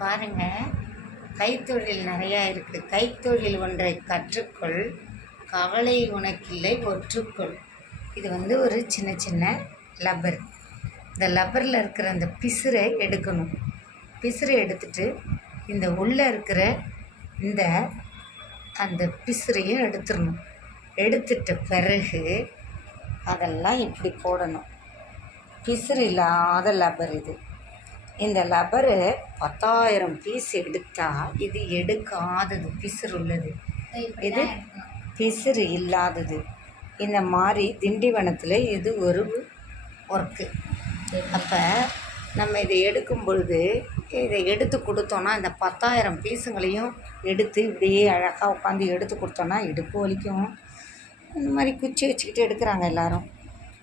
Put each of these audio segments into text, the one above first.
பாருங்க, கைத்தொழில் நிறையா இருக்குது. கைத்தொழில் ஒன்றை கற்றுக்கொள், கவலை உனக்கில்லை ஒற்றுக்கொள். இது வந்து ஒரு சின்ன சின்ன லப்பர். இந்த லப்பரில் இருக்கிற அந்த பிசுரை எடுக்கணும். பிசுரை எடுத்துட்டு இந்த உள்ளே இருக்கிற இந்த அந்த பிசுரையும் எடுத்துடணும். எடுத்துட்ட பிறகு அதெல்லாம் இப்படி போடணும். பிசுறு இல்லாத லப்பர் இது. இந்த லப்பரு 10,000 பீஸ் எடுத்தால் இது எடுக்காதது, பிசுறு உள்ளது. இது பிசுறு இல்லாதது. இந்த மாதிரி திண்டிவனத்தில் இது ஒரு ஒர்க்கு. அப்போ நம்ம இதை எடுக்கும் பொழுது இதை எடுத்து கொடுத்தோன்னா இந்த 10,000 பீஸுங்களையும் எடுத்து இப்படியே அழகாக உட்காந்து எடுத்து கொடுத்தோன்னா இடுப்பு வலிக்கும். இந்த மாதிரி குச்சி வச்சுக்கிட்டு எடுக்கிறாங்க எல்லோரும்.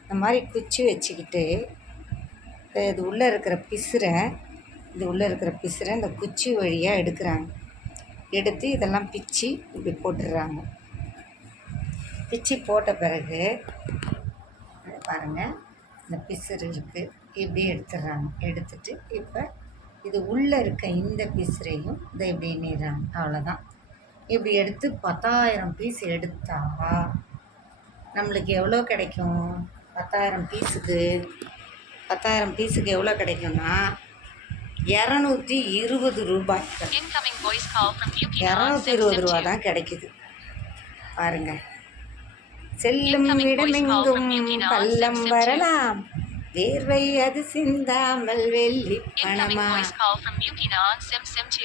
இந்த மாதிரி குச்சி வச்சுக்கிட்டு இது உள்ளே இருக்கிற பிசுரை இந்த குச்சி வழியாக எடுக்கிறாங்க. எடுத்து இதெல்லாம் பிச்சு இப்படி போட்டுடுறாங்க. பிச்சு போட்ட பிறகு பாருங்கள், இந்த பிசுறு இருக்குது, இப்படி எடுத்துடுறாங்க. எடுத்துட்டு இப்போ இது உள்ளே இருக்க இந்த பிசுரையும் இதை இப்படி எண்ணிடுறாங்க. அவ்வளோதான். இப்படி எடுத்து 10,000 பீஸ் எடுத்தால் நம்மளுக்கு எவ்வளோ கிடைக்கும்? 10,000 பீஸுக்கு எவ்வளோ கிடைக்கும்னா 220 ரூபாய். 220 ரூபா தான் கிடைக்குது. பாருங்கள், செல்லும் இடமெங்கும் பள்ளம் வரலாம், வேர்வை அது சிந்தாமல் வெள்ளி பணமா.